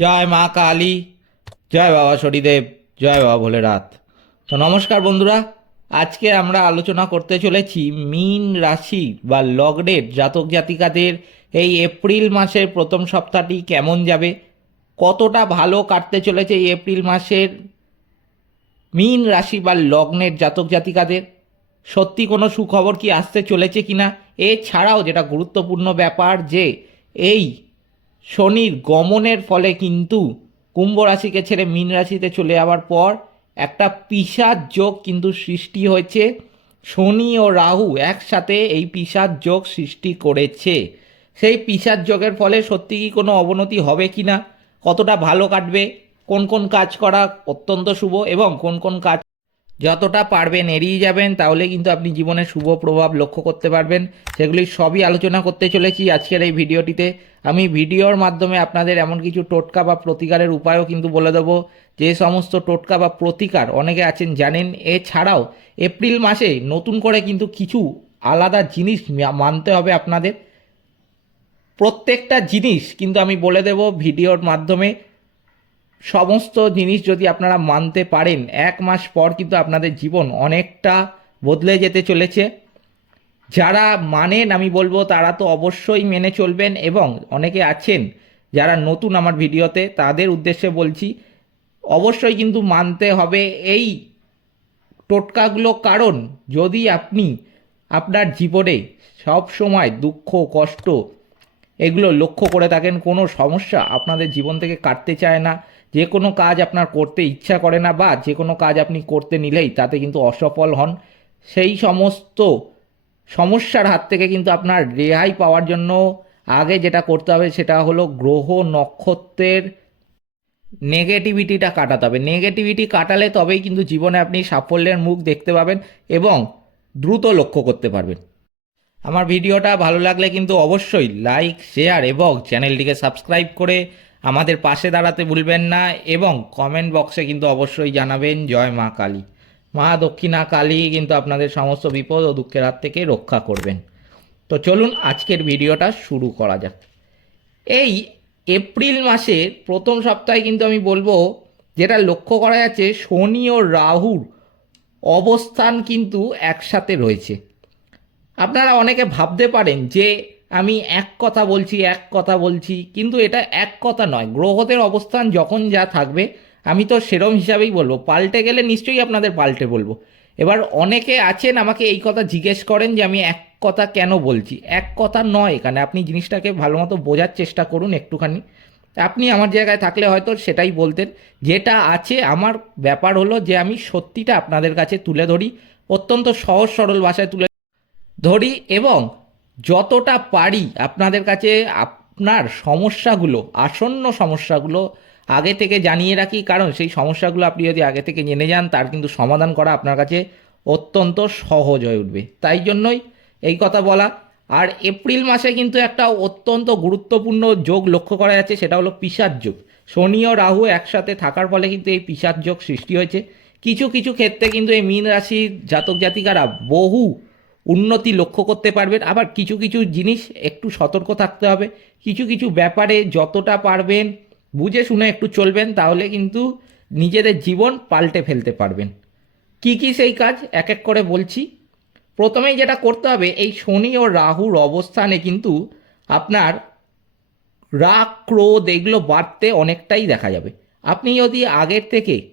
জয় মা কালী, জয় বাবা শনিদেব জয় বাবা ভোলেরাত তো নমস্কার বন্ধুরা, আজকে আমরা আলোচনা করতে চলেছি মিন রাশি বা লগ্নের জাতক জাতিকাদের এই এপ্রিল মাসের প্রথম সপ্তাহটি কেমন যাবে, কতটা ভালো কাটতে চলেছে এই এপ্রিল মাসের মিন রাশি বা লগ্নের জাতক জাতিকাদের, সত্যি কোনো সুখবর কি আসতে চলেছে কিনা? এছাড়াও যেটা গুরুত্বপূর্ণ ব্যাপার যে এই শনির গমনের ফলে কিন্তু কুম্ভ রাশিকে ছেড়ে মীন রাশিতে চলে যাওয়ার পর একটা পিসার যোগ কিন্তু সৃষ্টি হয়েছে। শনি ও রাহু একসাথে এই পিসার যোগ সৃষ্টি করেছে। সেই পিসার যোগের ফলে সত্যি কি কোনো অবনতি হবে কি না কতটা ভালো কাটবে, কোন কোন কাজ করা অত্যন্ত শুভ এবং কোন কোন কাজ যতটা পারবেন এড়িয়ে যাবেন, তাহলে কিন্তু আপনি জীবনে শুভ প্রভাব লক্ষ্য করতে পারবেন। সেগুলি সবই আলোচনা করতে চলেছি আজকের এই ভিডিওটিতে। আমি ভিডিওর মাধ্যমে আপনাদের এমন কিছু টোটকা বা প্রতিকারের উপায়ও কিন্তু বলে দেবো। যে সমস্ত টোটকা বা প্রতিকার অনেকে আছেন, জানেন, এছাড়াও এপ্রিল মাসে নতুন করে কিন্তু কিছু আলাদা জিনিস মানতে হবে আপনাদের। প্রত্যেকটা জিনিস কিন্তু আমি বলে দেব ভিডিওর মাধ্যমে। সমস্ত জিনিস যদি আপনারা মানতে পারেন, এক মাস পর কিন্তু আপনাদের জীবন অনেকটা বদলে যেতে চলেছে। যারা মানেন, আমি বলব, তারা তো অবশ্যই মেনে চলবেন এবং অনেকে আছেন যারা নতুন আমার ভিডিওতে, তাদের উদ্দেশ্যে বলছি, অবশ্যই কিন্তু মানতে হবে এই টোটকাগুলো। কারণ যদি আপনি আপনার জীবনে সব সময় দুঃখ, কষ্ট এগুলো লক্ষ্য করে থাকেন, কোনো সমস্যা আপনাদের জীবন থেকে কাটতে চায় না। যে কোনো কাজ আপনার করতে ইচ্ছা করে না বা যে কোনো কাজ আপনি করতে নিলেই তাতে কিন্তু অসফল হন। সেই সমস্ত সমস্যার হাত থেকে কিন্তু আপনার রেহাই পাওয়ার জন্য আগে যেটা করতে হবে সেটা হলো গ্রহ নক্ষত্রের নেগেটিভিটিটা কাটাতে হবে। নেগেটিভিটি কাটালে তবেই কিন্তু জীবনে আপনি সাফল্যের মুখ দেখতে পাবেন এবং দ্রুত লক্ষ্য করতে পারবেন। আমার ভিডিওটা ভালো লাগলে কিন্তু অবশ্যই লাইক, শেয়ার এবং চ্যানেলটিকে সাবস্ক্রাইব করে আমাদের পাশে দাঁড়াতে ভুলবেন না এবং কমেন্ট বক্সে কিন্তু অবশ্যই জানাবেন, জয় মা কালী। মা দক্ষিণা কালী কিন্তু আপনাদের সমস্ত বিপদ ও দুঃখের হাত থেকে রক্ষা করবেন। তো চলুন আজকের ভিডিওটা শুরু করা যাক। এই এপ্রিল মাসের প্রথম সপ্তাহে কিন্তু আমি বলব, যেটা লক্ষ্য করা যাচ্ছে, শনি ও রাহুর অবস্থান কিন্তু একসাথে রয়েছে। আপনারা অনেকে ভাবতে পারেন যে আমি এক কথা বলছি, এক কথা বলছি, কিন্তু এটা এক কথা নয়। গ্রহদের অবস্থান যখন যা থাকবে, আমি তো সেরম হিসাবেই বলব। পাল্টে গেলে নিশ্চয়ই আপনাদের পাল্টে বলব। এবার অনেকে আছেন আমাকে এই কথা জিজ্ঞেস করেন যে আমি এক কথা কেন বলছি। এক কথা নয় এখানে। আপনি জিনিসটাকে ভালো মতো বোঝার চেষ্টা করুন একটুখানি। আপনি আমার জায়গায় থাকলে হয়তো সেটাই বলতেন। যেটা আছে, আমার ব্যাপার হলো যে আমি সত্যিটা আপনাদের কাছে তুলে ধরি। অত্যন্ত সহজ সরল ভাষায় তুলে ধরি এবং যতটা পারি আপনাদের কাছে আপনার সমস্যাগুলো, আসন্ন সমস্যাগুলো আগে থেকে জানিয়ে রাখি। কারণ সেই সমস্যাগুলো আপনি যদি আগে থেকে জেনে যান, তার কিন্তু সমাধান করা আপনার কাছে অত্যন্ত সহজ হয়ে উঠবে। তাই জন্যই এই কথা বলা। আর এপ্রিল মাসে কিন্তু একটা অত্যন্ত গুরুত্বপূর্ণ যোগ লক্ষ্য করা যাচ্ছে, সেটা হলো পিসার যোগ। শনি ও রাহু একসাথে থাকার ফলে কিন্তু এই পিসার যোগ সৃষ্টি হয়েছে। কিছু কিছু ক্ষেত্রে কিন্তু এই মীন রাশির জাতক জাতিকারা বহু উন্নতি লক্ষ্য করতে পারবেন। আবার কিছু কিছু জিনিস একটু সতর্ক থাকতে হবে। কিছু কিছু ব্যাপারে যতটা পারবেন, বুঝে শুনে একটু চলবেন, তাহলে কিন্তু নিজেদের জীবন পাল্টে ফেলতে পারবেন। কি কি সেই কাজ? এক এক করে বলছি। প্রথমেই যেটা করতে হবে, এই শনি ও রাহুর অবস্থানে কিন্তু আপনার রাগ, ক্রোধ, এগুলো বাড়তে অনেকটাই দেখা যাবে। আপনি যদি আগের থেকে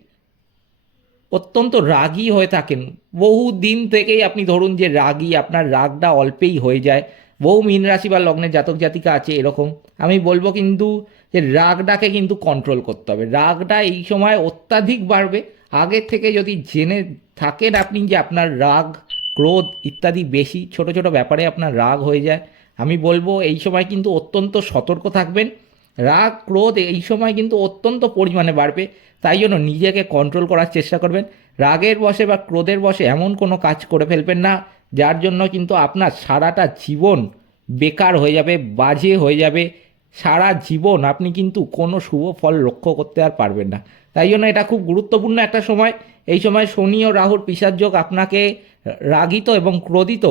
অত্যন্ত রাগী হয়ে থাকেন। বহু দিন থেকেই আপনি ধরুন যে রাগী, আপনার রাগটা অল্পেই হয়ে যায়। বহু মীন রাশি বা লগ্নের জাতক জাতিকা আছে এরকম। আমি বলব কিন্তু যে রাগটাকে কিন্তু কন্ট্রোল করতে হবে। রাগটা এই সময় অত্যাধিক বাড়বে। আগের থেকে যদি জেনে থাকেন আপনি যে আপনার রাগ, ক্রোধ ইত্যাদি বেশি, ছোট ছোট ব্যাপারে আপনার রাগ হয়ে যায়। আমি বলব এই সময় কিন্তু অত্যন্ত সতর্ক থাকবেন। রাগ, ক্রোধ, এই সময় কিন্তু অত্যন্ত পরিমাণে বাড়বে। তাই জন্য নিজেকে কন্ট্রোল করার চেষ্টা করবেন। রাগের বসে বা ক্রোধের বসে এমন কোনো কাজ করে ফেলবেন না, যার জন্য কিন্তু আপনার সারাটা জীবন বেকার হয়ে যাবে, বাজে হয়ে যাবে। সারা জীবন আপনি কিন্তু কোনো শুভ ফল লক্ষ্য করতে আর পারবেন না। তাই জন্য এটা খুব গুরুত্বপূর্ণ একটা সময়। এই সময় শনি ও রাহুর পিসার যোগ আপনাকে রাগিত এবং ক্রোধিত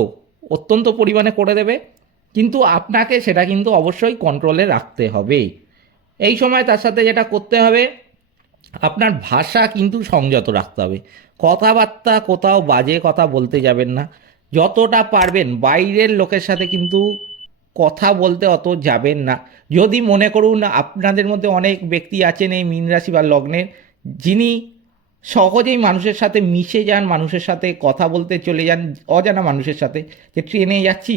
অত্যন্ত পরিমাণে করে দেবে। কিন্তু আপনাকে সেটা কিন্তু অবশ্যই কন্ট্রোলে রাখতে হবে। এই সময় তার সাথে যেটা করতে হবে, আপনার ভাষা কিন্তু সংযত রাখতে হবে। কথাবার্তা কোথাও বাজে কথা বলতে যাবেন না। যতটা পারবেন বাইরের লোকের সাথে কিন্তু কথা বলতে অত যাবেন না। যদি মনে করুন আপনাদের মধ্যে অনেক ব্যক্তি আছেন এই মীন রাশি বা লগ্নের, যিনি সহজেই মানুষের সাথে মিশে যান, মানুষের সাথে কথা বলতে চলে যান, অজানা মানুষের সাথে। যে ট্রেনে যাচ্ছি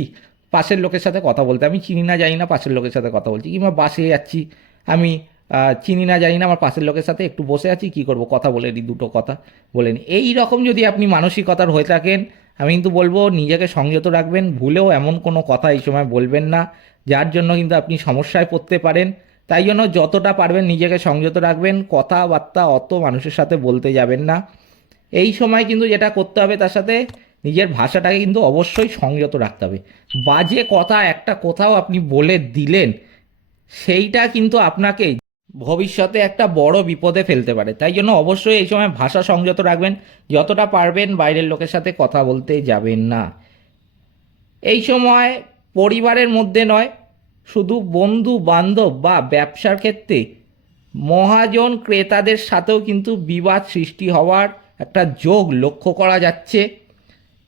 পাশের লোকের সাথে কথা বলতে। আমি চিনি না, জানি না পাশের লোকের সাথে কথা বলছি, কিংবা বাসে যাচ্ছি, আমি চিনি না, জানি না, আমার পাশের লোকের সাথে একটু বসে আছি, কি করব? কথা বলে নিই দুটো কথা বলে নিই এই রকম যদি আপনি মানসিকতার হয়ে থাকেন, আমি কিন্তু বলব নিজেকে সংযত রাখবেন, ভুলেও এমন কোনো কথা এই সময় বলবেন না, যার জন্য কিন্তু আপনি সমস্যায় পড়তে পারেন। তাই জন্য যতটা পারবেন নিজেকে সংযত রাখবেন, কথাবার্তা অত মানুষের সাথে বলতে যাবেন না। এই সময় কিন্তু যেটা করতে হবে তার সাথে নিজের ভাষাটাকে কিন্তু অবশ্যই সংযত রাখতে হবে। বাজে কথা একটা কোথাও আপনি বলে দিলেন, সেইটা কিন্তু আপনাকে ভবিষ্যতে একটা বড় বিপদে ফেলতে পারে। তাই জন্য অবশ্যই এই সময় ভাষা সংযত রাখবেন, যতটা পারবেন বাইরের লোকের সাথে কথা বলতে যাবেন না। এই সময় পরিবারের মধ্যে নয়, শুধু বন্ধু বান্ধব বা ব্যবসার ক্ষেত্রে মহাজন ক্রেতাদের সাথেও কিন্তু বিবাদ সৃষ্টি হওয়ার একটা যোগ লক্ষ্য করা যাচ্ছে।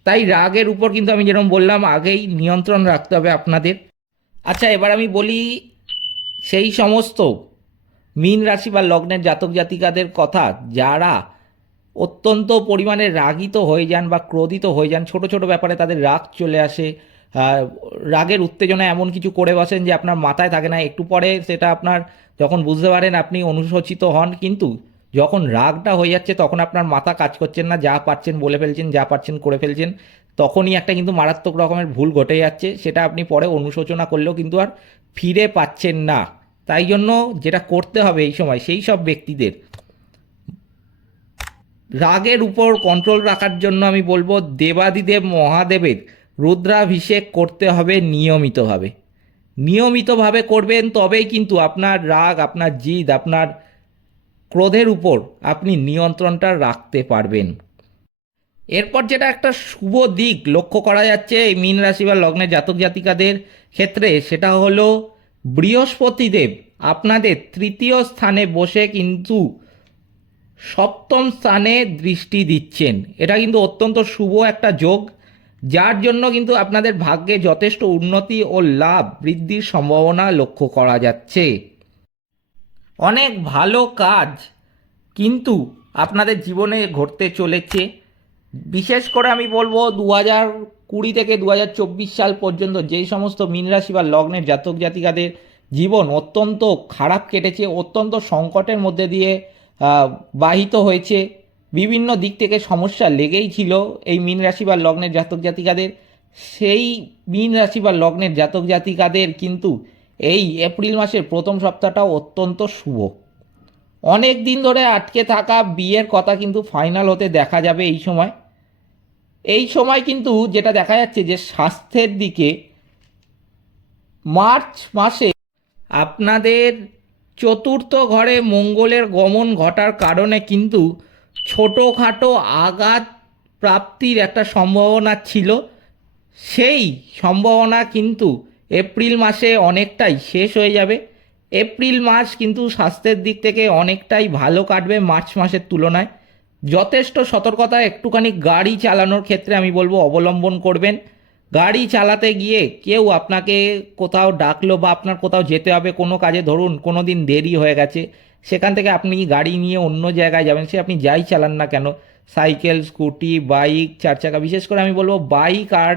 তাই রাগের উপর কিন্তু আমি যেরকম বললাম, আগেই নিয়ন্ত্রণ রাখতে হবে আপনাদের। আচ্ছা এবার আমি বলি সেই সমস্ত মীন রাশি বা লগ্নের জাতক জাতিকাদের কথা, যারা অত্যন্ত পরিমাণে রাগিত হয়ে যান বা ক্রোধিত হয়ে যান। ছোট ছোট ব্যাপারে তাদের রাগ চলে আসে। রাগের উত্তেজনা এমন কিছু করে বসেন যে আপনার মাথায় থাকে না। একটু পরে সেটা আপনার, যখন বুঝতে পারেন আপনি অনুশোচিত হন, কিন্তু যখন রাগটা হয়ে যাচ্ছে, তখন আপনার মাথা কাজ করছেন না, যা পারছেন বলে ফেলছেন, যা পারছেন করে ফেলছেন, তখনই একটা কিন্তু মারাত্মক রকমের ভুল ঘটে যাচ্ছে, সেটা আপনি পরে অনুশোচনা করলেও কিন্তু আর ফিরে পাচ্ছেন না। তাই জন্য যেটা করতে হবে এই সময়, সেই সব ব্যক্তিদের। রাগের উপর কন্ট্রোল রাখার জন্য আমি বলব, দেবাদিদেব মহাদেবের রুদ্রাভিষেক করতে হবে নিয়মিতভাবে। নিয়মিতভাবে করবেন, তবেই কিন্তু আপনার রাগ, আপনার জিদ, আপনার ক্রোধের উপর আপনি নিয়ন্ত্রণটা রাখতে পারবেন। এরপর যেটা একটা শুভ দিক লক্ষ্য করা যাচ্ছে এই মীন রাশি বা লগ্নের জাতক জাতিকাদের ক্ষেত্রে, সেটা হলো বৃহস্পতিদেব আপনাদের তৃতীয় স্থানে বসে কিন্তু সপ্তম স্থানে দৃষ্টি দিচ্ছেন। এটা কিন্তু অত্যন্ত শুভ একটা যোগ, যার জন্য কিন্তু আপনাদের ভাগ্যে যথেষ্ট উন্নতি ও লাভ বৃদ্ধির সম্ভাবনা লক্ষ্য করা যাচ্ছে। অনেক ভালো কাজ কিন্তু আপনাদের জীবনে ঘটতে চলেছে। বিশেষ করে আমি বলব দু হাজার কুড়ি থেকে দু হাজার চব্বিশ সাল পর্যন্ত যেই সমস্ত মীন রাশি বা লগ্নের জাতক জাতিকাদের জীবন অত্যন্ত খারাপ কেটেছে, অত্যন্ত সংকটের মধ্যে দিয়ে বাহিত হয়েছে। বিভিন্ন দিক থেকে সমস্যা লেগেই ছিল এই মীন রাশি বা লগ্নের জাতক জাতিকাদের। সেই মীন রাশি বা লগ্নের জাতক জাতিকাদের কিন্তু এই এপ্রিল মাসের প্রথম সপ্তাহটা অত্যন্ত শুভ। অনেক দিন ধরে আটকে থাকা বিয়ের কথা কিন্তু ফাইনাল হতে দেখা যাবে এই সময়। এই সময় কিন্তু যেটা দেখা যাচ্ছে যে স্বাস্থ্যের দিকে মার্চ মাসে আপনাদের চতুর্থ ঘরে মঙ্গলের গমন ঘটার কারণে কিন্তু ছোটোখাটো আঘাত প্রাপ্তির একটা সম্ভাবনা ছিল। সেই সম্ভাবনা কিন্তু এপ্রিল মাসে অনেকটাই শেষ হয়ে যাবে। এপ্রিল মাস কিন্তু স্বাস্থ্যের দিক থেকে অনেকটাই ভালো কাটবে মার্চ মাসের তুলনায়। যথেষ্ট সতর্কতা, একটুখানি গাড়ি চালানোর ক্ষেত্রে আমি বলব অবলম্বন করবেন। গাড়ি চালাতে গিয়ে কেউ আপনাকে কোথাও ডাকলো বা আপনার কোথাও যেতে হবে, কোনো কাজে ধরুন কোনো দিন দেরি হয়ে গেছে, সেখান থেকে আপনি গাড়ি নিয়ে অন্য জায়গায় যাবেন, সে আপনি যাই চালান না কেন, সাইকেল, স্কুটি, বাইক, চার চাকা, বিশেষ করে আমি বলব বাইক আর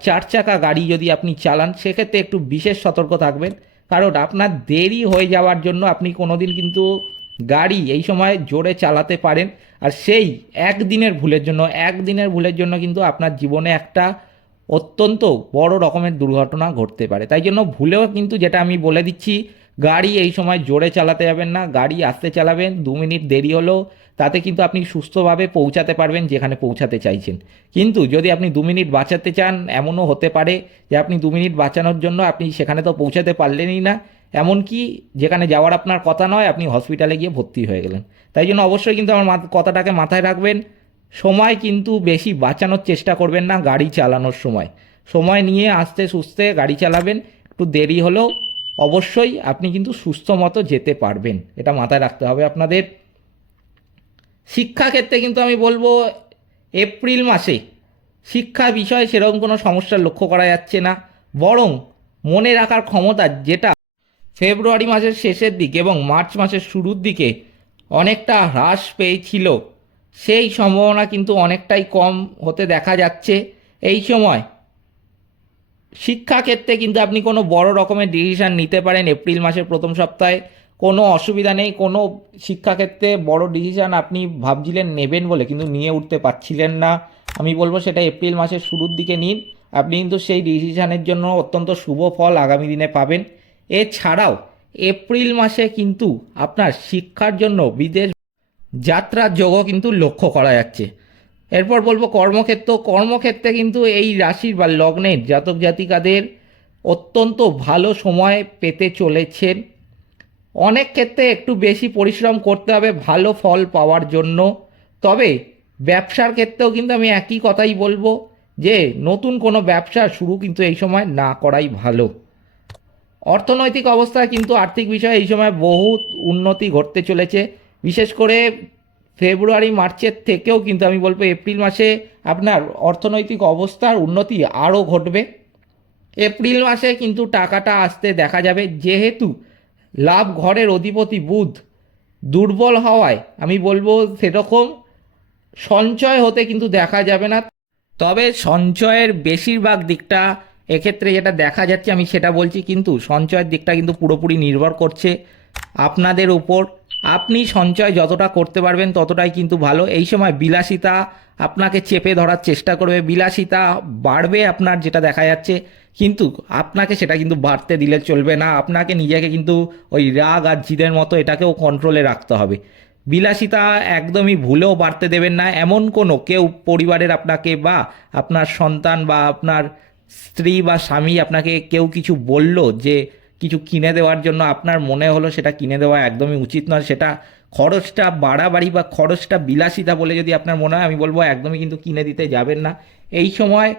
চার চাকা গাড়ি যদি আপনি চালান, সেক্ষেত্রে একটু বিশেষ সতর্ক থাকবেন। কারণ আপনার দেরি হয়ে যাওয়ার জন্য আপনি কোনো দিন কিন্তু গাড়ি এই সময় জোরে চালাতে পারেন। আর সেই একদিনের ভুলের জন্য, একদিনের ভুলের জন্য কিন্তু আপনার জীবনে একটা অত্যন্ত বড় রকমের দুর্ঘটনা ঘটতে পারে। তাই জন্য ভুলেও কিন্তু যেটা আমি বলে দিচ্ছি গাড়ি এই সময় জোরে চালাতে যাবেন না, গাড়ি আস্তে চালাবেন, দু মিনিট দেরি হলেও তাতে কিন্তু আপনি সুস্থভাবে পৌঁছাতে পারবেন যেখানে পৌঁছাতে চাইছেন। কিন্তু যদি আপনি দু মিনিট বাঁচাতে চান, এমনও হতে পারে যে আপনি দু মিনিট বাঁচানোর জন্য আপনি সেখানে তো পৌঁছাতে পারলেনই না, এমনকি যেখানে যাওয়ার আপনার কথা নয়, আপনি হসপিটালে গিয়ে ভর্তি হয়ে গেলেন। তাই জন্য অবশ্যই কিন্তু আমার কথাটাকে মাথায় রাখবেন, সময় কিন্তু বেশি বাঁচানোর চেষ্টা করবেন না গাড়ি চালানোর সময়। সময় নিয়ে আস্তে সুস্তে গাড়ি চালাবেন, একটু দেরি হলেও অবশ্যই আপনি কিন্তু সুস্থ মতো যেতে পারবেন। এটা মাথায় রাখতে হবে আপনাদের। শিক্ষাক্ষেত্রে কিন্তু আমি বলব, এপ্রিল মাসে শিক্ষা বিষয়ে সেরকম কোনো সমস্যা লক্ষ্য করা যাচ্ছে না। বরং মনে রাখার ক্ষমতা যেটা ফেব্রুয়ারি মাসের শেষের দিকে এবং মার্চ মাসের শুরুর দিকে অনেকটা হ্রাস পেয়েছিল, সেই সম্ভাবনা কিন্তু অনেকটাই কম হতে দেখা যাচ্ছে। এই সময় শিক্ষাক্ষেত্রে কিন্তু আপনি কোনো বড় রকমের ডিসিশান নিতে পারেন এপ্রিল মাসের প্রথম সপ্তাহে। কোনো অসুবিধা নেই, কোনো শিক্ষাক্ষেত্রে বড় ডিসিশান আপনি ভাবছিলেন নেবেন বলে কিন্তু নিয়ে উঠতে পারছিলেন না। আমি বলব সেটা এপ্রিল মাসের শুরুর দিকে নিন। আপনি কিন্তু সেই ডিসিশানের জন্য অত্যন্ত শুভ ফল আগামী দিনে পাবেন। এছাড়াও এপ্রিল মাসে কিন্তু আপনার শিক্ষার জন্য বিদেশ যাত্রার যোগও কিন্তু লক্ষ্য করা যাচ্ছে। এরপর বলব কর্মক্ষেত্র, কর্মক্ষেত্রে কিন্তু এই রাশির বা লগ্নের জাতক জাতিকাদের অত্যন্ত ভালো সময় পেতে চলেছেন। অনেক ক্ষেত্রে একটু বেশি পরিশ্রম করতে হবে, ভালো ফল পাওয়ার জন্য। তবে ব্যবসার ক্ষেত্রেও কিন্তু আমি একই কথাই বলব যে, নতুন কোনো ব্যবসা শুরু কিন্তু এই সময় না করাই ভালো। অর্থনৈতিক অবস্থায় কিন্তু আর্থিক বিষয়ে এই সময় বহুত উন্নতি ঘটতে চলেছে। বিশেষ করে ফেব্রুয়ারি, মার্চের থেকেও কিন্তু আমি বলব এপ্রিল মাসে আপনার অর্থনৈতিক অবস্থার উন্নতি আরও ঘটবে। এপ্রিল মাসে কিন্তু টাকাটা আসতে দেখা যাবে। যেহেতু লাভ ঘরের অধিপতি বুধ দুর্বল হওয়ায় আমি বলব সেরকম সঞ্চয় হতে কিন্তু দেখা যাবে না। তবে সঞ্চয়ের বেশিরভাগ দিকটা এক্ষেত্রে যেটা দেখা যাচ্ছে আমি সেটা বলছি, কিন্তু সঞ্চয়ের দিকটা কিন্তু পুরোপুরি নির্ভর করছে আপনাদের উপর। আপনি সঞ্চয় যতটা করতে পারবেন ততটাই কিন্তু ভালো। এই সময় বিলাসিতা আপনাকে চেপে ধরার চেষ্টা করবে। বিলাসিতা বাড়বে আপনার যেটা দেখা যাচ্ছে। কিন্তু আপনাকে সেটা কিন্তু বাড়তে দিলে চলবে না। আপনাকে নিজেকে কিন্তু ওই রাগ আর জিদের মতো এটাকেও কন্ট্রোলে রাখতে হবে। বিলাসিতা একদমই ভুলেও বাড়তে দেবেন না। এমন কোনো কেউ পরিবারের আপনাকে বা আপনার সন্তান বা আপনার স্ত্রী বা স্বামী আপনাকে কেউ কিছু বলল যে কিছু কিনে দেওয়ার জন্য আপনার মনে হলো সেটা কিনে দেওয়া একদমই উচিত নয়। সেটা খরচটা বাড়াবাড়ি বা খরচটা বিলাসিতা বলে যদি আপনার মনে হয়, আমি বলব একদমই কিন্তু কিনে দিতে যাবেন না। এই সময়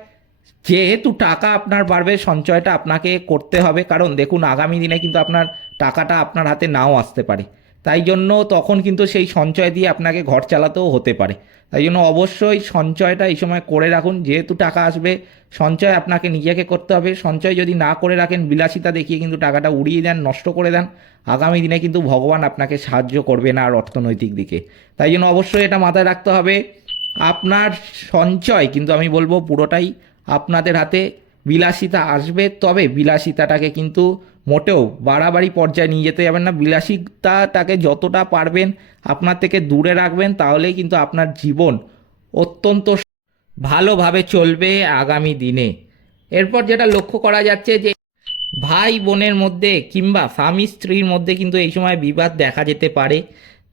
যেহেতু টাকা আপনার বাড়বে, সঞ্চয়টা আপনাকে করতে হবে। কারণ দেখুন, আগামী দিনে কিন্তু আপনার টাকাটা আপনার হাতে নাও আসতে পারে। তাই জন্য তখন কিন্তু সেই সঞ্চয় দিয়ে আপনাকে ঘর চালাতেও হতে পারে। তাই জন্য অবশ্যই সঞ্চয়টা এই সময় করে রাখুন। যেহেতু টাকা আসবে, সঞ্চয় আপনাকে নিজেকে করতে হবে। সঞ্চয় যদি না করে রাখেন, বিলাসিতা দেখিয়ে কিন্তু টাকাটা উড়িয়ে দেন, নষ্ট করে দেন, আগামী দিনে কিন্তু ভগবান আপনাকে সাহায্য করবে না আর অর্থনৈতিক দিকে। তাই জন্য অবশ্যই এটা মাথায় রাখতে হবে। আপনার সঞ্চয়, কিন্তু আমি বলব পুরোটাই আপনাদের হাতে বিলাসিতা আসবে, তবে বিলাসিতাটাকে কিন্তু মোটেও বাড়াবাড়ি পর্যায়ে নিয়ে যেতে যাবেন না। বিলাসিতাটাকে যতটা পারবেন আপনার থেকে দূরে রাখবেন, তাহলেই কিন্তু আপনার জীবন অত্যন্ত ভালোভাবে চলবে আগামী দিনে। এরপর যেটা লক্ষ্য করা যাচ্ছে যে, ভাই বোনের মধ্যে কিংবা স্বামী স্ত্রীর মধ্যে কিন্তু এই সময় বিবাদ দেখা যেতে পারে।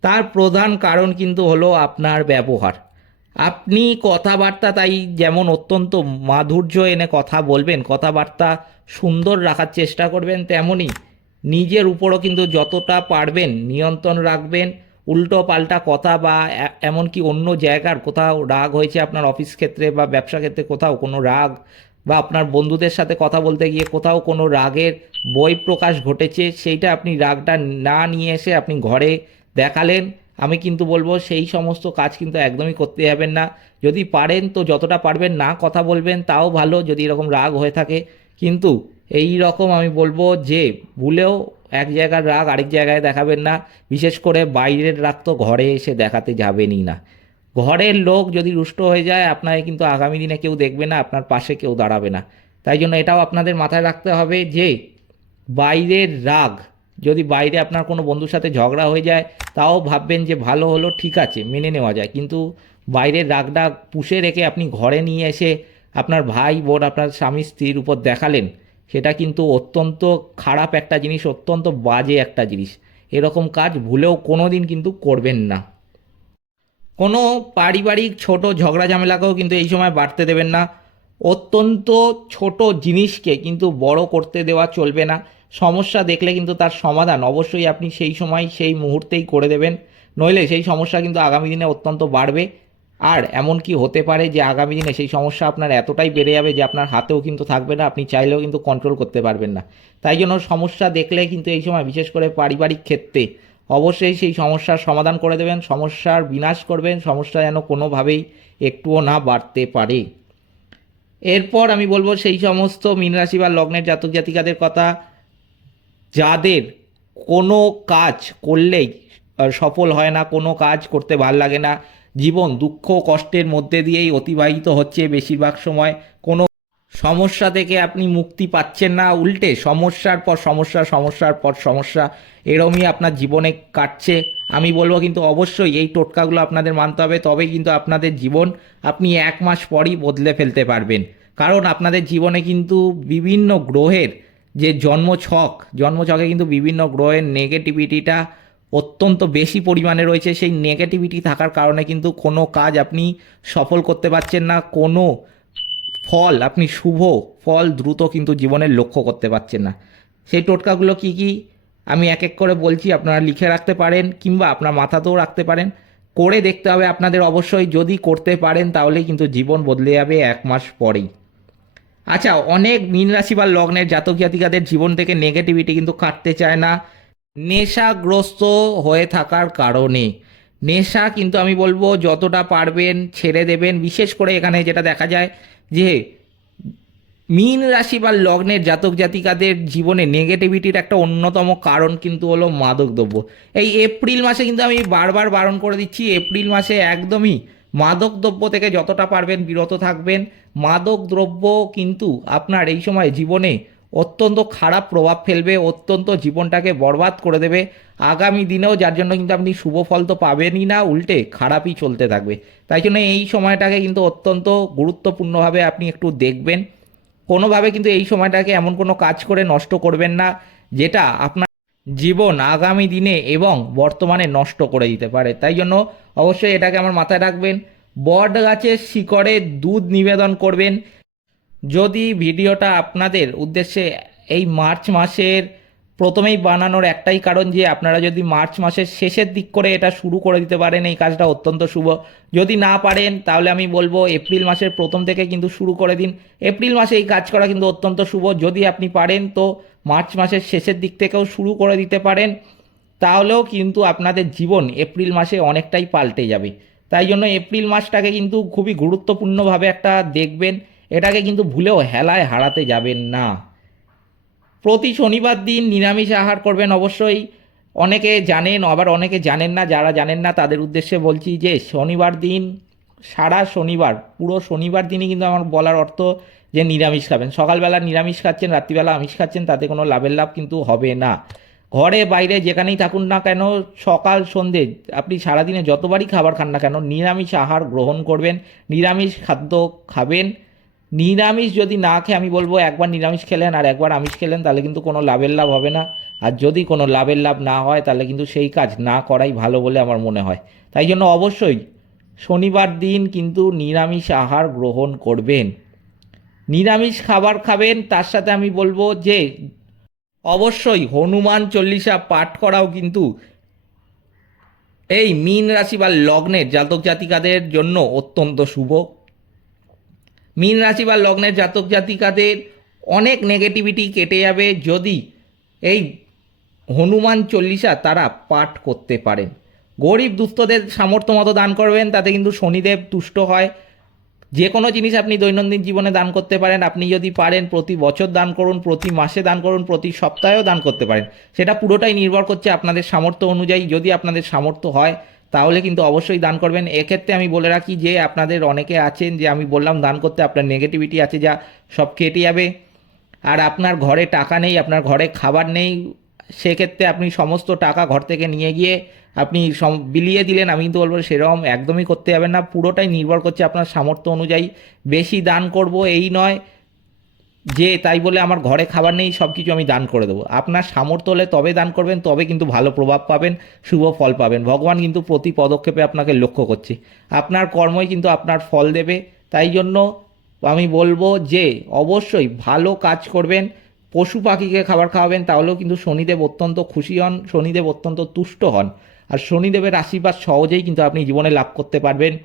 তার প্রধান কারণ কিন্তু হলো আপনার ব্যবহার। আপনি কথাবার্তা তাই যেমন অত্যন্ত মাধুর্য এনে কথা বলবেন, কথাবার্তা সুন্দর রাখার চেষ্টা করবেন তেমনই নিজের উপরও কিন্তু যতটা পারবেন নিয়ন্ত্রণ রাখবেন, উল্টো পাল্টা কথা বা এমনকি অন্য জায়গার কোথাও রাগ হয়েছে আপনার অফিস ক্ষেত্রে বা ব্যবসা ক্ষেত্রে কোথাও কোনো রাগ বা আপনার বন্ধুদের সাথে কথা বলতে গিয়ে কোথাও কোনো রাগের বই প্রকাশ ঘটেছে, সেইটা আপনি রাগটা না নিয়ে এসে আপনি ঘরে দেখালেন আমি কিন্তু বলব সেই সমস্ত কাজ কিন্তু একদমই করতে যাবেন না। যদি পারেন তো যতটা পারবেন না কথা বলবেন, তাও ভালো যদি এরকম রাগ হয়ে থাকে। কিন্তু এই রকম আমি বলব যে, ভুলেও এক জায়গার রাগ আরেক জায়গায় দেখাবেন না। বিশেষ করে বাইরের রাগ তো ঘরে এসে দেখাতে যাবেনই না। ঘরের লোক যদি রুষ্ট হয়ে যায়, আপনাকে কিন্তু আগামী দিনে কেউ দেখবে না, আপনার পাশে কেউ দাঁড়াবে না। তাই জন্য এটাও আপনাদের মাথায় রাখতে হবে যে, বাইরের রাগ যদি বাইরে আপনার কোনো বন্ধুর সাথে ঝগড়া হয়ে যায়, তাও ভাববেন যে ভালো হলো, ঠিক আছে, মেনে নেওয়া যায়। কিন্তু বাইরের রাগটা পুষে রেখে আপনি ঘরে নিয়ে এসে আপনার ভাই, বোন, আপনার স্বামী, স্ত্রীর উপর দেখালেন, সেটা কিন্তু অত্যন্ত খারাপ একটা জিনিস, অত্যন্ত বাজে একটা জিনিস। এরকম কাজ ভুলেও কোনো দিন কিন্তু করবেন না। কোনো পারিবারিক ছোট ঝগড়া ঝামেলাকেও কিন্তু এই সময় বাড়তে দেবেন না। অত্যন্ত ছোট জিনিসকে কিন্তু বড় করতে দেওয়া চলবে না। সমস্যা দেখলে কিন্তু তার সমাধান। অবশ্যই আপনি সেই সময় সেই মুহূর্তেই করে দেবেন। নইলে সেই সমস্যা কিন্তু আগামী দিনে অত্যন্ত বাড়বে। আর এমন কি হতে পারে যে আগামী দিনে সেই সমস্যা আপনার এতটাই বেড়ে যাবে যে আপনার হাতেও কিন্তু থাকবে না, আপনি চাইলেও কিন্তু কন্ট্রোল করতে পারবেন না। তাই জন্য সমস্যা দেখলে কিন্তু এই সময় বিশেষ করে পারিবারিক ক্ষেত্রে অবশ্যই সেই সমস্যার সমাধান করে দেবেন, সমস্যার বিনাশ করবেন, সমস্যা যেন কোনোভাবেই একটুও না বাড়তে পারে। এরপর আমি বলব সেই সমস্ত মীন রাশি বা লগ্নের জাতক জাতিকাদের কথা। যাদের কোনো কাজ করলেই সফল হয় না, কোনো কাজ করতে ভালো লাগে না, জীবন দুঃখ কষ্টের মধ্যে দিয়েই অতিবাহিত হচ্ছে বেশিরভাগ সময়, কোনো সমস্যা থেকে আপনি মুক্তি পাচ্ছেন না, উল্টে সমস্যার পর সমস্যা, সমস্যার পর সমস্যা, এরমই আপনার জীবনে কাটছে। আমি বলব কিন্তু অবশ্যই এই টোটকাগুলো আপনাদের মানতে হবে, তবেই কিন্তু আপনাদের জীবন আপনি এক মাস পরই বদলে ফেলতে পারবেন। কারণ আপনাদের জীবনে কিন্তু বিভিন্ন গ্রহের যে জন্মছক, জন্মছকে কিন্তু বিভিন্ন গ্রহের নেগেটিভিটিটা অত্যন্ত বেশি পরিমাণে রয়েছে। সেই নেগেটিভিটি থাকার কারণে কিন্তু কোনো কাজ আপনি সফল করতে পারছেন না। কোনো ফল আপনি শুভ ফল দ্রুত কিন্তু জীবনের লক্ষ্য করতে পারছেন না। সেই টোটকাগুলো কি কি? আমি এক এক করে বলছি, আপনারা লিখে রাখতে পারেন কিংবা আপনার মাথাতেও রাখতে পারেন। করে দেখতে হবে আপনাদের অবশ্যই। যদি করতে পারেন তাহলে কিন্তু জীবন বদলে যাবে এক মাস পরেই। আচ্ছা অনেক মীন রাশি বা লগ্নের জাতক জাতিকাদের জীবন থেকে নেগেটিভিটি কিন্তু কাটতে চায় না। নেশাগ্রস্ত হয়ে থাকার কারণে। নেশা কিন্তু আমি বলব যতটা পারবেন ছেড়ে দেবেন। বিশেষ করে এখানে যেটা দেখা যায় যে, মীন রাশি বা লগ্নের জাতক জাতিকাদের জীবনে নেগেটিভিটির একটা অন্যতম কারণ কিন্তু হলো মাদকদ্রব্য। এই এপ্রিল মাসে কিন্তু আমি বারবার বারণ করে দিচ্ছি, এপ্রিল মাসে একদমই মাদক দ্রব্য থেকে যতটা পারবেন বিরত থাকবেন। মাদক দ্রব্য কিন্তু আপনার এই সময় জীবনে অত্যন্ত খারাপ প্রভাব ফেলবে, অত্যন্ত জীবনটাকে বরবাদ করে দেবে। আগামী দিনেও যার জন্য কিন্তু আপনি শুভ ফল তো পাবেনই না, উল্টে খারাপই চলতে থাকবে। তাই জন্য এই সময়টাকে কিন্তু অত্যন্ত গুরুত্বপূর্ণভাবে আপনি একটু দেখবেন। কোনোভাবে কিন্তু এই সময়টাকে এমন কোনো কাজ করে নষ্ট করবেন না, যেটা আপনার জীবন আগামী দিনে এবং বর্তমানে নষ্ট করে দিতে পারে। তাই জন্য অবশ্যই এটাকে আমার মাথায় রাখবেন। বট গাছের শিকড়ে দুধ নিবেদন করবেন। যদি ভিডিওটা আপনাদের উদ্দেশ্যে এই মার্চ মাসের প্রথমেই বানানোর একটাই কারণ যে আপনারা যদি মার্চ মাসের শেষের দিক করে এটা শুরু করে দিতে পারেন, এই কাজটা অত্যন্ত শুভ। যদি না পারেন, তাহলে আমি বলব এপ্রিল মাসের প্রথম থেকে কিন্তু শুরু করে দিন। এপ্রিল মাসে এই কাজ করা কিন্তু অত্যন্ত শুভ। যদি আপনি পারেন, তো মার্চ মাসের শেষের দিক থেকেও শুরু করে দিতে পারেন। তাহলেও কিন্তু আপনাদের জীবন এপ্রিল মাসে অনেকটাই পাল্টে যাবে। তাই জন্য এপ্রিল মাসটাকে কিন্তু খুবই গুরুত্বপূর্ণভাবে একটা দেখবেন। এটাকে কিন্তু ভুলেও হেলায় হারাতে যাবেন না। প্রতি শনিবার দিন নিরামিষ আহার করবেন অবশ্যই। অনেকে জানেন, আবার অনেকে জানেন না, যারা জানেন না, তাদের উদ্দেশ্যে বলছি যে, শনিবার দিন, সারা শনিবার, পুরো শনিবার দিনই কিন্তু আমার বলার অর্থ যে নিরামিষ খাবেন। সকালবেলা নিরামিষ খাচ্ছেন, রাত্রিবেলা আমিষ খাচ্ছেন, তাতে কোনো লাভের লাভ কিন্তু হবে না। ঘরে, বাইরে যেখানেই থাকুন না কেন, সকাল, সন্ধে, আপনি সারাদিনে যতবারই খাবার খান না কেন, নিরামিষ আহার গ্রহণ করবেন, নিরামিষ খাদ্য খাবেন নিরামিষ যদি না খেয়ে, আমি বলব একবার নিরামিষ খেলেন আর একবার আমিষ খেলেন, তাহলে কিন্তু কোনো লাভের লাভ হবে না। আর যদি কোনো লাভের লাভ না হয়, তাহলে কিন্তু সেই কাজ না করাই ভালো বলে আমার মনে হয়। তাই জন্য অবশ্যই শনিবার দিন কিন্তু নিরামিষ আহার গ্রহণ করবেন। নিরামিষ খাবার খাবেন, তার সাথে আমি বলব যে অবশ্যই হনুমান চল্লিশা পাঠ করাও কিন্তু এই মীন রাশি বা লগ্নের জাতক জাতিকাদের জন্য অত্যন্ত শুভ। মীন রাশি বা লগ্নের জাতক জাতিকাদের অনেক নেগেটিভিটি কেটে যাবে যদি এই হনুমান চল্লিশা তারা পাঠ করতে পারেন। গরিব দুস্থদের সামর্থ্য মতো দান করবেন, তাতে কিন্তু শনিদেব তুষ্ট হয়। যে কোনো জিনিস আপনি দৈনন্দিন জীবনে দান করতে পারেন। আপনি যদি পারেন, প্রতি বছর দান করুন, প্রতি মাসে দান করুন, প্রতি সপ্তাহেও দান করতে পারেন। সেটা পুরোটাই নির্ভর করছে আপনাদের সামর্থ্য অনুযায়ী। যদি আপনাদের সামর্থ্য হয় তাহলে কিন্তু অবশ্যই দান করবেন। এক্ষেত্রে আমি বলে রাখি যে, আপনাদের অনেকে আছেন যে, আমি বললাম দান করতে আপনার নেগেটিভিটি আছে যা সব কেটে যাবে। আর আপনার ঘরে টাকা নেই, আপনার ঘরে খাবার নেই, সেক্ষেত্রে আপনি সমস্ত টাকা ঘর থেকে নিয়ে গিয়ে আপনি সম বিলিয়ে দিলেন। আমি কিন্তু বলব সেরকম একদমই করতে যাবেন না। পুরোটাই নির্ভর করছে আপনার সামর্থ্য অনুযায়ী। বেশি দান করব এই নয়। যে তাই বলে আমার ঘরে খাবার নেই সব কিছু আমি দান করে দেবো। আপনার সামর্থ্য হলে তবে দান করবেন, তবে কিন্তু ভালো প্রভাব পাবেন, শুভ ফল পাবেন। ভগবান কিন্তু প্রতি পদক্ষেপে আপনাকে লক্ষ্য করছে। আপনার কর্মই কিন্তু আপনার ফল দেবে। তাই জন্য আমি বলব যে, অবশ্যই ভালো কাজ করবেন, পশু পাখিকে খাবার খাওয়াবেন, তাহলেও কিন্তু শনিদেব অত্যন্ত খুশি হন, শনিদেব অত্যন্ত তুষ্ট হন। আর শনিদেবের আশীর্বাদ সহজেই কিন্তু আপনি জীবনে লাভ করতে পারবেন।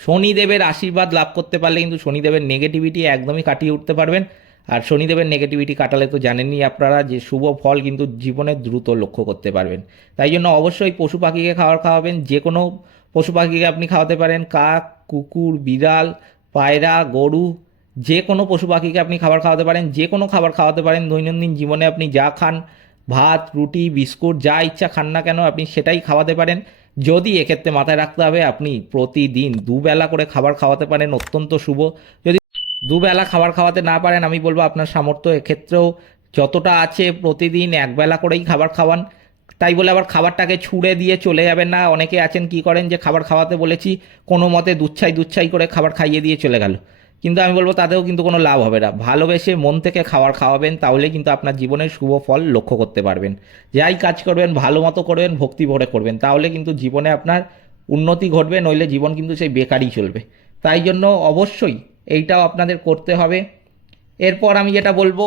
শনিদেবের আশীর্বাদ লাভ করতে পারলে কিন্তু শনিদেবের নেগেটিভিটি একদমই কাটিয়ে উঠতে পারবেন। আর শনিদেবের নেগেটিভিটি কাটালে তো জানেনই আপনারা যে শুভ ফল কিন্তু জীবনে দ্রুত লক্ষ্য করতে পারবেন। তাই জন্য অবশ্যই পশু পাখিকে খাবার খাওয়াবেন, যে কোনো পশু পাখিকে আপনি খাওয়াতে পারেন, কাক, কুকুর, বিড়াল, পায়রা, গরু, যে কোনো পশু পাখিকে আপনি খাবার খাওয়াতে পারেন, যে কোনো খাবার খাওয়াতে পারেন, দৈনন্দিন জীবনে আপনি যা খান, ভাত, রুটি, বিস্কুট, যা ইচ্ছা খান না কেন, আপনি সেটাই খাওয়াতে পারেন। যদি এক্ষেত্রে মাথায় রাখতে হবে, আপনি প্রতিদিন দুবেলা করে খাবার খাওয়াতে পারেন, অত্যন্ত শুভ। যদি দুবেলা খাবার খাওয়াতে না পারেন, আমি বলব আপনার সামর্থ্য এক্ষেত্রেও যতটা আছে প্রতিদিন একবেলা করেই খাবার খাওয়ান। তাই বলে আবার খাবারটাকে ছুঁড়ে দিয়ে চলে যাবেন না। অনেকে আছেন কি করেন যে, খাবার খাওয়াতে বলেছি, কোনো মতে দুচ্ছাই দুচ্ছাই করে খাবার খাইয়ে দিয়ে চলে গেল। কিন্তু আমি বলব তাতেও কিন্তু কোনো লাভ হবে না। ভালোবেসে মন থেকে খাবার খাওয়াবেন তাহলে কিন্তু আপনার জীবনের শুভ ফল লক্ষ্য করতে পারবেন। যাই কাজ করবেন, ভালো মতো করবেন, ভক্তি ভরে করবেন, তাহলে কিন্তু জীবনে আপনার উন্নতি ঘটবে, নইলে জীবন কিন্তু সেই বেকারই চলবে। তাই জন্য অবশ্যই এইটাও আপনাদের করতে হবে। এরপর আমি যেটা বলব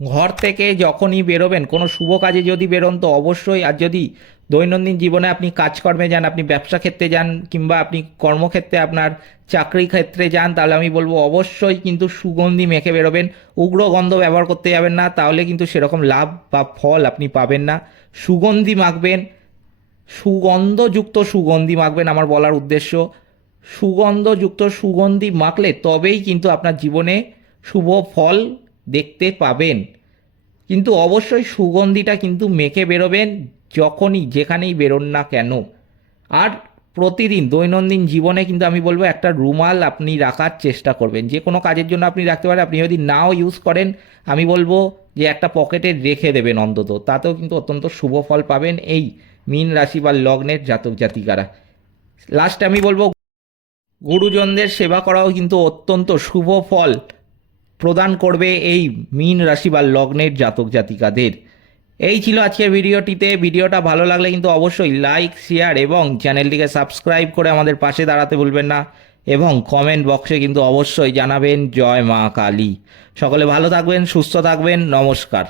ঘর থেকে যখনই বেরোবেন, কোনো শুভ কাজে যদি বেরোন, তো অবশ্যই আর যদি দৈনন্দিন জীবনে আপনি কাজকর্মে যান, আপনি ব্যবসা ক্ষেত্রে যান কিংবা আপনি কর্মক্ষেত্রে আপনার চাকরি ক্ষেত্রে যান, তাহলে আমি বলব অবশ্যই কিন্তু সুগন্ধি মেখে বেরোবেন, উগ্র গন্ধ ব্যবহার করতে যাবেন না, তাহলে কিন্তু সেরকম লাভ বা ফল আপনি পাবেন না। সুগন্ধি মাখবেন, সুগন্ধযুক্ত সুগন্ধি মাখবেন আমার বলার উদ্দেশ্য। সুগন্ধযুক্ত সুগন্ধি মাখলে তবেই কিন্তু আপনার জীবনে শুভ ফল দেখতে পাবেন। কিন্তু অবশ্যই সুগন্ধিটা কিন্তু মেখে বেরোবেন যখনই, যেখানেই বেরোন না কেন। আর প্রতিদিন, দৈনন্দিন জীবনে কিন্তু আমি বলব একটা রুমাল আপনি রাখার চেষ্টা করবেন। যে কোনো কাজের জন্য আপনি রাখতে পারেন, আপনি যদি নাও ইউজ করেন, আমি বলব যে একটা পকেটে রেখে দেবেন অন্তত। তাতেও কিন্তু অত্যন্ত শুভ ফল পাবেন এই মীন রাশি বা লগ্নের জাতক জাতিকারা। লাস্ট আমি বলব, গুরুজনদের সেবা করাও কিন্তু অত্যন্ত শুভ ফল। প্রদান করবে এই মীন রাশি বা লগ্নের জাতক জাতিকাদের। এই ছিল আজকের ভিডিওটিতে। ভিডিওটা ভালো লাগলে কিন্তু অবশ্যই লাইক, শেয়ার এবং চ্যানেলটিকে সাবস্ক্রাইব করে আমাদের পাশে দাঁড়াতে ভুলবেন না এবং কমেন্ট বক্সে কিন্তু অবশ্যই জানাবেন। জয় মা কালী। সকলে ভালো থাকবেন, সুস্থ থাকবেন। নমস্কার।